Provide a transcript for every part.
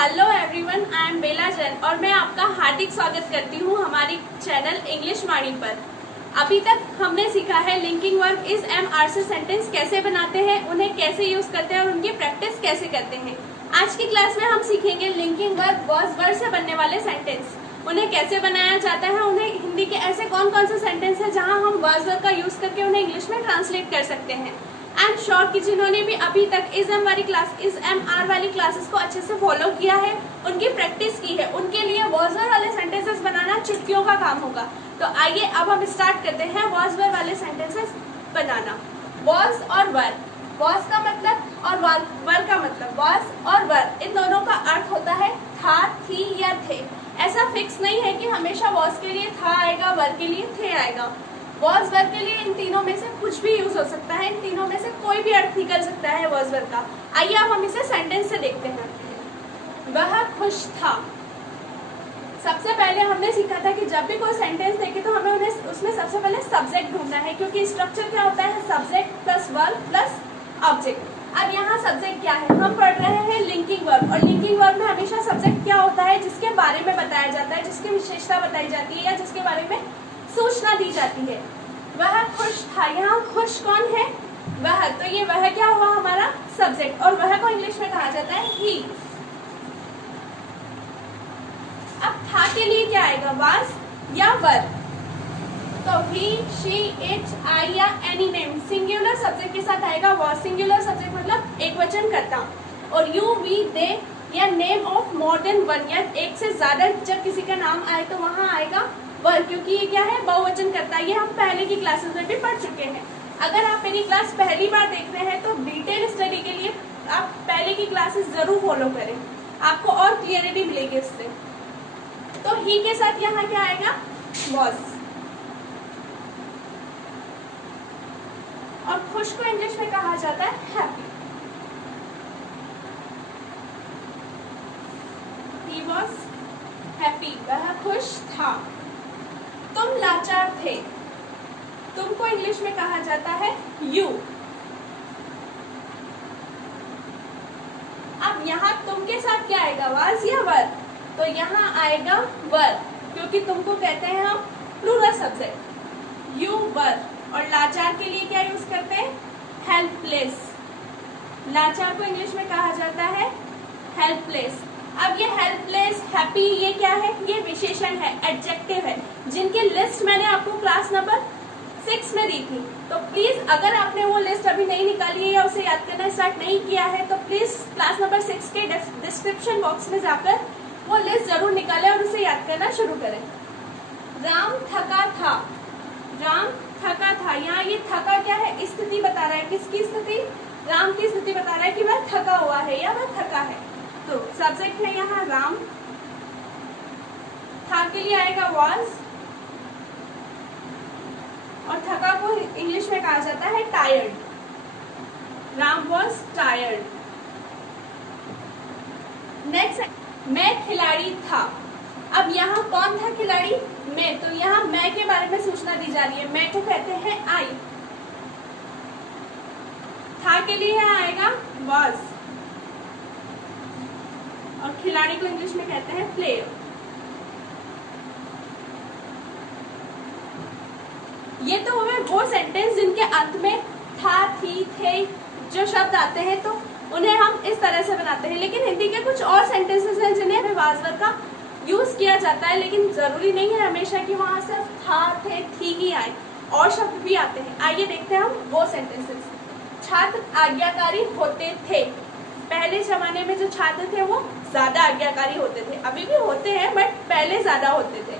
Hello everyone, I am बेला जैन और मैं आपका हार्दिक स्वागत करती हूँ हमारी चैनल इंग्लिश माणी पर। अभी तक हमने सीखा है linking verb is am are से सेंटेंस कैसे बनाते हैं, उन्हें कैसे यूज करते हैं और उनकी प्रैक्टिस कैसे करते हैं। आज की क्लास में हम सीखेंगे लिंकिंग वर्ब वॉज वर्ब से बनने वाले सेंटेंस, उन्हें कैसे बनाया जाता है, उन्हें हिंदी के ऐसे कौन कौन से सेंटेंस है जहाँ हम वॉज वर्ब का यूज करके उन्हें इंग्लिश में ट्रांसलेट कर सकते हैं। आई एम श्योर कि जिन्होंने भी अभी तक इज एम आर वाली क्लासेस को अच्छे से फॉलो किया है, उनकी प्रैक्टिस की है, उनके लिए वॉज वर्ब वाले सेंटेंसेस बनाना चुटकियों का काम होगा। तो आइए अब हम स्टार्ट करते हैं वॉज वर्ब वाले सेंटेंसेस बनाना। वॉज और वर, वॉज का मतलब और वर का मतलब। वॉज और वर इन दोनों का अर्थ होता है था, थी या थे। ऐसा फिक्स नहीं है कि हमेशा वॉज के लिए था आएगा, वर के लिए थे आएगा। वॉज वर्ब के लिए इन तीनों में से कुछ भी यूज हो सकता है, इन तीनों में से कोई भी अर्थ निकल सकता है वॉज वर्ब का। आइए अब हम इसे सेंटेंस से देखते हैं। वह खुश था। सबसे पहले हमने सीखा था कि जब भी कोई सेंटेंस देखे तो हमें उसमें सबसे पहले सब्जेक्ट ढूंढना है, क्योंकि स्ट्रक्चर क्या होता है, subject plus verb plus object. अब यहाँ सब्जेक्ट क्या है, हम पढ़ रहे हैं लिंकिंग वर्ब, और लिंकिंग वर्ब में हमेशा सब्जेक्ट क्या होता है, जिसके बारे में बताया जाता है, जिसकी विशेषता बताई जाती है या जिसके बारे में सूचना दी जाती है। वह खुश था, यहाँ खुश कौन है, वह, तो ये वह क्या हुआ हमारा सब्जेक्ट, और वह को इंग्लिश में कहा जाता है ही। अब था के लिए क्या आएगा, वाज या वर। तो ही, शी, इट, आई या एनी नेम सिंगुलर सब्जेक्ट के साथ आएगा वाज। सिंगुलर सब्जेक्ट मतलब एक वचन करता, और यू, वी, दे या name of more than one या एक से ज्यादा जब किसी का नाम आए तो वहां आएगा वर, क्योंकि ये क्या है, बहुवचन करता है। ये हम पहले की क्लासेस में भी पढ़ चुके हैं। अगर आप मेरी क्लास पहली बार देख रहे हैं तो डिटेल स्टडी के लिए आप पहले की क्लासेस जरूर फॉलो करें, आपको और क्लियरिटी मिलेगी इससे। तो ही के साथ यहाँ क्या आएगा, वॉज। और खुश को इंग्लिश में कहा जाता है हैप्पी। ही वॉज हैप्पी, वह खुश था। तुम लाचार थे, तुमको इंग्लिश में कहा जाता है यू। अब यहाँ तुम के साथ क्या आएगा, वाज या वर, तो यहाँ आएगा वर, क्योंकि तुमको कहते हैं हम प्लूरल सब्जेक्ट, यू वर। और लाचार के लिए क्या यूज करते हैं, हेल्पलेस। लाचार को इंग्लिश में कहा जाता है हेल्पलेस। अब ये हेल्पलेस, हैप्पी, ये क्या है, ये विशेषण है, एडजेक्टिव है, जिनकी लिस्ट मैंने आपको क्लास नंबर 6 में दी थी। तो प्लीज अगर आपने वो लिस्ट अभी नहीं निकाली है या उसे याद करना स्टार्ट नहीं किया है तो प्लीज क्लास नंबर 6 के डिस्क्रिप्शन बॉक्स में जाकर वो लिस्ट जरूर निकालें और उसे याद करना शुरू करें। राम थका था, राम थका था, यहाँ ये थका क्या है, स्थिति बता रहा है। किसकी स्थिति, राम की स्थिति बता रहा है कि वह थका हुआ है या वह थका है। तो सब्जेक्ट है यहाँ राम, था के लिए आएगा वाज, और थका को इंग्लिश में कहा जाता है tired. Ram was tired. Next, मैं खिलाड़ी था। अब यहाँ कौन था खिलाड़ी, मैं, तो यहाँ मैं के बारे में सूचना दी जा रही है। मैं को कहते हैं आई। था के लिए आएगा वाज, और खिलाड़ी को इंग्लिश में कहते हैं प्लेयर। ये तो हुए वो सेंटेंस जिनके अंत में था, थी, थे जो शब्द आते हैं, तो उन्हें हम इस तरह से बनाते हैं। लेकिन हिंदी के कुछ और सेंटेंसेस हैं जिन्हें वाज वर्ब का यूज किया जाता है, लेकिन जरूरी नहीं है हमेशा कि वहां सिर्फ था, थे, थी ही आए, और शब्द भी आते हैं। आइए देखते हैं हम वो सेंटेंसेस। छात्र आज्ञाकारी होते थे। पहले जमाने में जो छात्र थे वो ज्यादा आज्ञाकारी होते थे, अभी भी होते हैं बट पहले ज्यादा होते थे।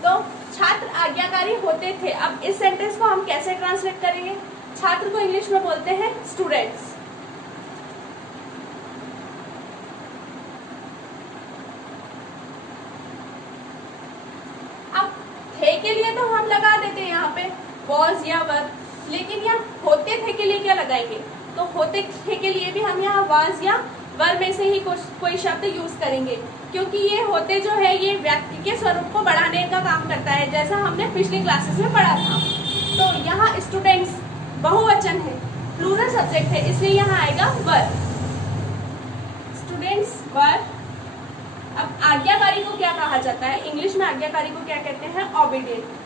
तो छात्र आज्ञाकारी होते थे। अब इस सेंटेंस को हम कैसे ट्रांसलेट करेंगे, छात्र को इंग्लिश में बोलते हैं स्टूडेंट्स। अब थे के लिए तो हम लगा देते हैं यहाँ पे वॉज या वर, लेकिन यहाँ होते थे के लिए क्या लगाएंगे, तो होते थे के लिए भी हम यहाँ वाज या वर में से ही कोई शब्द यूज करेंगे, क्योंकि ये होते जो है ये व्यक्ति के स्वरूप को बढ़ाने का काम करता है, जैसा हमने पिछली क्लासेस में पढ़ा था। तो यहाँ स्टूडेंट्स बहुवचन है, प्लूरल सब्जेक्ट है, इसलिए यहाँ आएगा वर। स्टूडेंट्स वर जाता है। इंग्लिश में आज्ञाकारी को क्या कहते हैं? ओबीडिएंट।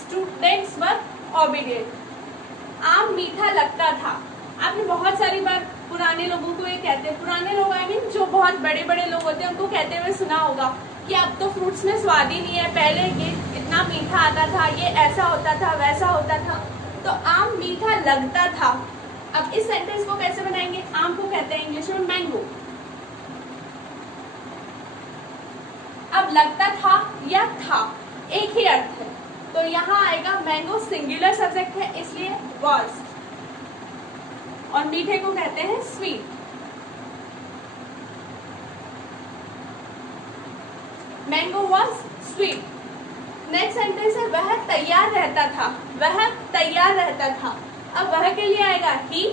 Students were obedient. आम मीठा लगता था। आपने बहुत सारी बार पुराने लोगों को ये कहते हैं, पुराने लोग आई मीन जो बहुत बड़े बड़े लोग होते हैं उनको कहते हुए सुना होगा कि अब तो फ्रूट्स में स्वाद ही नहीं है, पहले ये इतना मीठा आता था, ये ऐसा होता था, वैसा होता था। तो आम मीठा लगता था। अब इस सेंटेंस को कैसे बनाएंगे? आम को कहते हैं इंग्लिश में मैंगो। अब लगता था या था एक ही अर्थ है, तो यहाँ आएगा मैंगो सिंगुलर सब्जेक्ट है इसलिए वाज, और मीठे को कहते हैं sweet. Mango was sweet. Next sentence है वह तैयार रहता था। वह तैयार रहता था। अब वह के लिए आएगा ही।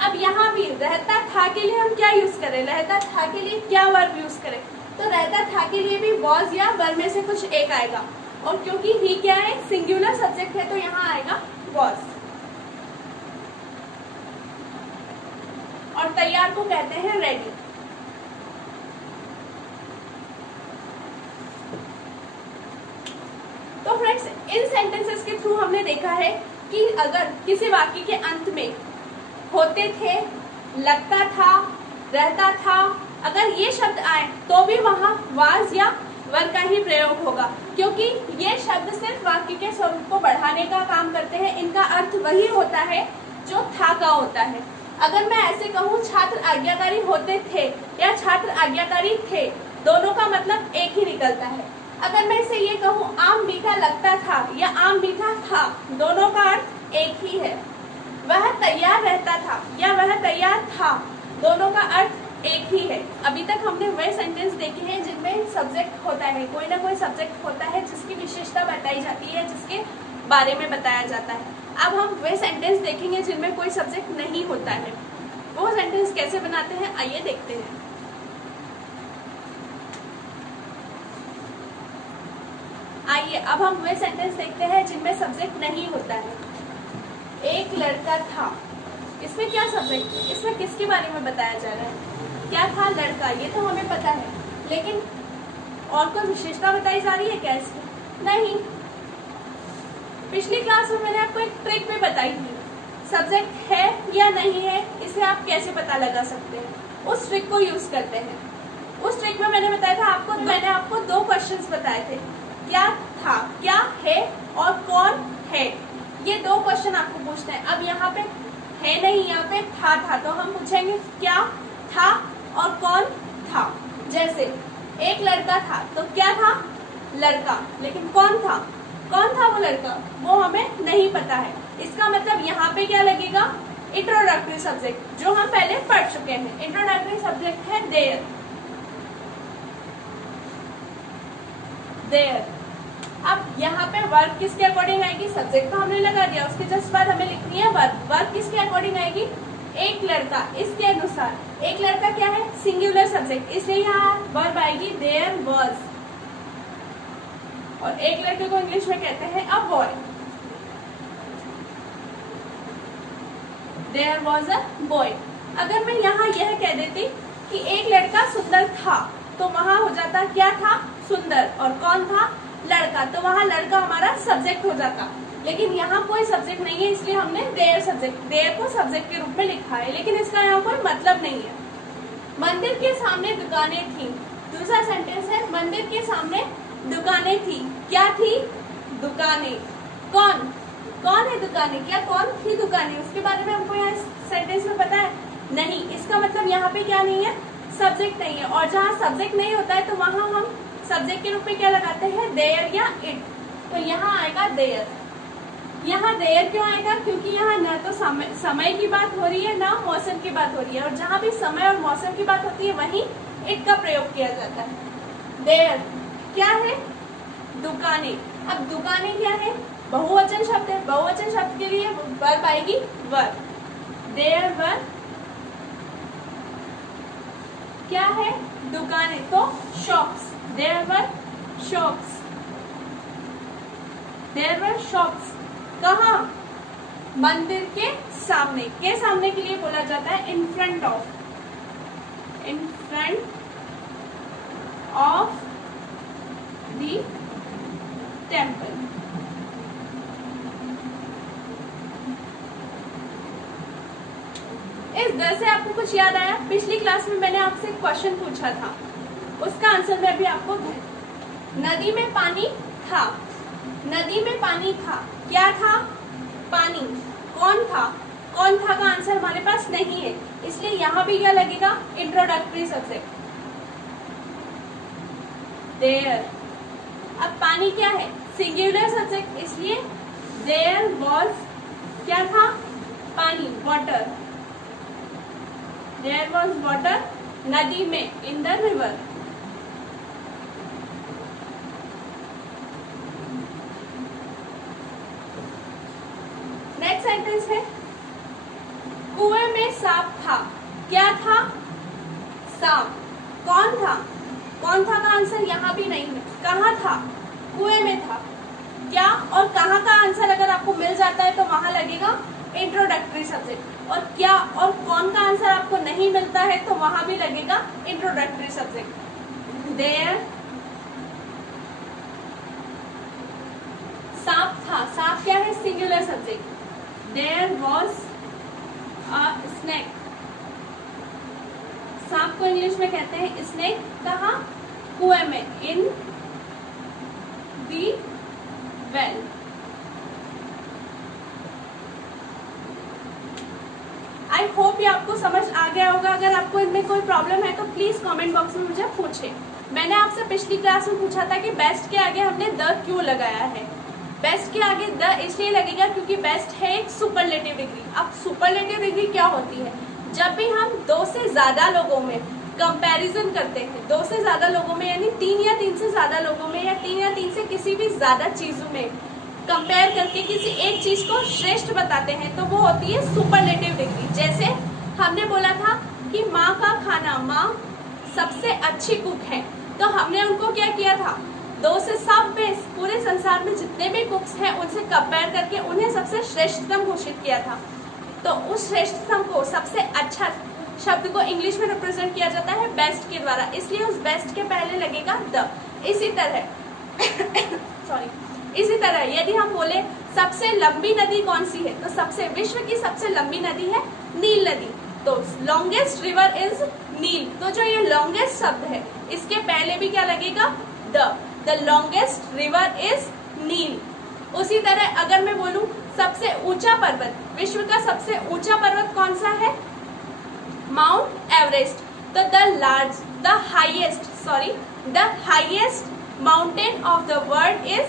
अब यहाँ भी रहता था के लिए हम क्या यूज करें? रहता था के लिए क्या वर्ब यूज करें? तो रहता था के लिए भी वॉज या वर में से कुछ एक आएगा, और क्योंकि ही क्या है? सिंगुलर सब्जेक्ट है, तो यहाँ आएगा वॉज। और तैयार को कहते हैं रेडी। तो फ्रेंड्स, इन सेंटेंसेस के थ्रू हमने देखा है कि अगर किसी वाक्य के अंत में होते थे, लगता था, रहता था, अगर ये शब्द आए तो भी वहां वाज या वर का ही प्रयोग होगा, क्योंकि ये शब्द सिर्फ वाक्य के स्वरूप को बढ़ाने का काम करते हैं। इनका अर्थ वही होता है जो था का होता है। अगर मैं ऐसे कहूँ छात्र आज्ञाकारी होते थे या छात्र आज्ञाकारी थे, दोनों का मतलब एक ही निकलता है। अगर मैं इसे ये कहूँ आम मीठा लगता था या आम मीठा था, दोनों का अर्थ एक ही है। वह तैयार रहता था या वह तैयार था, दोनों का अर्थ एक ही है। अभी तक हमने वह सेंटेंस देखे हैं जिनमें सब्जेक्ट होता है, कोई ना कोई सब्जेक्ट होता है जिसकी विशेषता बताई जाती है, जिसके बारे में बताया जाता है। अब हम वे सेंटेंस देखेंगे जिनमें कोई सब्जेक्ट नहीं होता है। वो सेंटेंस कैसे बनाते हैं आइए देखते हैं। आइए अब हम वे सेंटेंस देखते हैं जिनमें सब्जेक्ट नहीं होता है। एक लड़का था, इसमें क्या सब्जेक्ट है? इसमें किसके बारे में बताया जा रहा है? क्या था? लड़का। ये तो हमें पता है, लेकिन और कोई विशेषता बताई जा रही है क्या इसमें? नहीं। पिछली क्लास में मैंने आपको एक ट्रिक भी बताई थी, सब्जेक्ट है या नहीं है इसे आप कैसे पता लगा सकते हैं, उस ट्रिक को यूज करते हैं। उस ट्रिक में मैंने बताया था आपको, मैंने आपको दो क्वेश्चंस बताए थे, क्या था, क्या है और कौन है। ये दो क्वेश्चन आपको पूछते हैं। अब यहाँ पे है नहीं, यहाँ पे था, तो हम पूछेंगे क्या था और कौन था। जैसे एक लड़का था, तो क्या था? लड़का। लेकिन कौन था? कौन था वो लड़का? वो हमें नहीं पता है। इसका मतलब यहाँ पे क्या लगेगा? इंट्रोडक्टरी सब्जेक्ट, जो हम पहले पढ़ चुके हैं। इंट्रोडक्टरी सब्जेक्ट है देयर। देयर। अब यहाँ पे वर्ब किसके अकॉर्डिंग आएगी? सब्जेक्ट तो हमने लगा दिया, उसके जस्ट बाद हमें लिखनी है वर्ब। वर्ब किसके अकॉर्डिंग आएगी? एक लड़का, इसके अनुसार। एक लड़का क्या है? सिंगुलर सब्जेक्ट, इसलिए यहाँ वर्ब आएगी देयर वाज। और एक लड़के को इंग्लिश में कहते हैं a boy. There was a boy. अगर मैं यहाँ यह कह देती कि एक लड़का सुंदर था, तो वहां हो जाता क्या था? सुंदर। और कौन था? लड़का। तो वहां लड़का हमारा सब्जेक्ट हो जाता। लेकिन यहाँ कोई सब्जेक्ट नहीं है, इसलिए हमने देयर सब्जेक्ट, देयर को सब्जेक्ट के रूप में लिखा है, लेकिन इसका यहाँ कोई मतलब नहीं है। मंदिर के सामने दुकानें थी। दूसरा सेंटेंस है मंदिर के सामने दुकानें थी। क्या थी? दुकानें। कौन? कौन है दुकानें? क्या कौन थी दुकानें? उसके बारे में हमको यहाँ सेंटेंस में पता है? नहीं। इसका मतलब यहाँ पे क्या नहीं है? सब्जेक्ट नहीं है। और जहाँ सब्जेक्ट नहीं होता है तो वहां हम सब्जेक्ट के रूप में क्या लगाते हैं? देयर या इट। तो यहाँ आएगा देयर। यहाँ देयर क्यों आएगा? क्योंकि यहाँ न तो समय की बात हो रही है, ना मौसम की बात हो रही है। और जहाँ भी समय और मौसम की बात होती है वहीं इट का प्रयोग किया जाता है। देयर क्या है? दुकानें। अब दुकानें क्या है? बहुवचन शब्द है। बहुवचन शब्द के लिए वर्ब आएगी वर। देयर वर क्या है? दुकानें। तो shops. There were shops. There were shops. कहाँ? मंदिर के सामने के लिए बोला जाता है in front of the temple. इस द से आपको कुछ याद आया? पिछली क्लास में मैंने आपसे एक क्वेश्चन पूछा था, उसका आंसर मैं अभी आपको दूं। नदी में पानी था, नदी में पानी था, क्या था? पानी। कौन था? कौन था का आंसर हमारे पास नहीं है, इसलिए यहाँ भी क्या लगेगा? Introductory subject there. अब पानी क्या है? सिंगुलर सब्जेक्ट, इसलिए देयर वॉज क्या था? पानी, वाटर। देयर वॉज वाटर नदी में, in the river. Next sentence है कुएं में सांप था, क्या था? सांप। कौन था? कौन था का आंसर यहाँ भी नहीं है, कहाँ था? कुएं में था। क्या और कहाँ का आंसर अगर आपको मिल जाता है तो वहां लगेगा इंट्रोडक्टरी सब्जेक्ट, और क्या और कौन का आंसर आपको नहीं मिलता है तो वहां भी लगेगा इंट्रोडक्टरी सब्जेक्ट। देयर सांप था, सांप क्या है? Singular subject. There was a snake, सांप को इंग्लिश में कहते हैं स्नेक। कहाँ? कुएं में, इन दी वेल। आई होप ये आपको समझ आ गया होगा। अगर आपको इनमें कोई प्रॉब्लम है तो प्लीज कमेंट बॉक्स में मुझे पूछें। मैंने आपसे पिछली क्लास में पूछा था कि बेस्ट के आगे हमने द क्यों लगाया है। बेस्ट के आगे द इसलिए लगेगा क्योंकि बेस्ट है एक सुपरलेटिव डिग्री। अब सुपरलेटिव डिग्री क्या होती है? जब भी हम दो से ज्यादा लोगों में कंपैरिजन करते हैं, दो से ज्यादा लोगों में यानी 3 या 3 से ज्यादा लोगों में, या 3 या 3 से किसी भी ज्यादा चीजों में कंपेयर करके किसी एक चीज को श्रेष्ठ बताते हैं तो वो होती है सुपरलेटिव डिग्री। जैसे हमने बोला था कि माँ का खाना, माँ सबसे अच्छी कुक है, तो हमने उनको क्या किया था? 2 से सब में पूरे संसार में जितने भी कुक्स हैं उनसे कंपेयर करके उन्हें सबसे श्रेष्ठतम घोषित किया था। तो उस श्रेष्ठतम को, सबसे अच्छा शब्द को इंग्लिश में रिप्रेजेंट किया जाता है बेस्ट के द्वारा, इसलिए उस बेस्ट के पहले लगेगा द। इसी तरह यदि हम बोले सबसे लंबी नदी कौन सी है, तो सबसे विश्व की सबसे लंबी नदी है नील नदी। तो लॉन्गेस्ट रिवर इज नील। तो जो ये लॉन्गेस्ट शब्द है इसके पहले भी क्या लगेगा? द लॉन्गेस्ट रिवर इज नील। उसी तरह अगर मैं बोलूं सबसे ऊंचा पर्वत, विश्व का सबसे ऊंचा पर्वत कौन सा है? Mount Everest. तो the highest mountain of the world is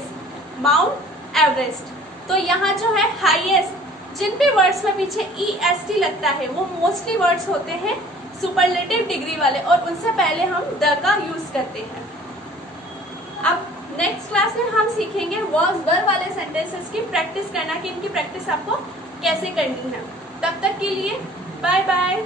Mount Everest. तो यहाँ जो है हाईएस्ट, जिन भी वर्ड्स में पीछे EST लगता है वो मोस्टली वर्ड्स होते हैं सुपरलेटिव डिग्री वाले, और उनसे पहले हम द का यूज करते हैं। अब नेक्स्ट क्लास में हम सीखेंगे वॉज वर वाले सेंटेंसेस की प्रैक्टिस करना, कि इनकी प्रैक्टिस आपको कैसे करनी है। तब तक के लिए बाय बाय।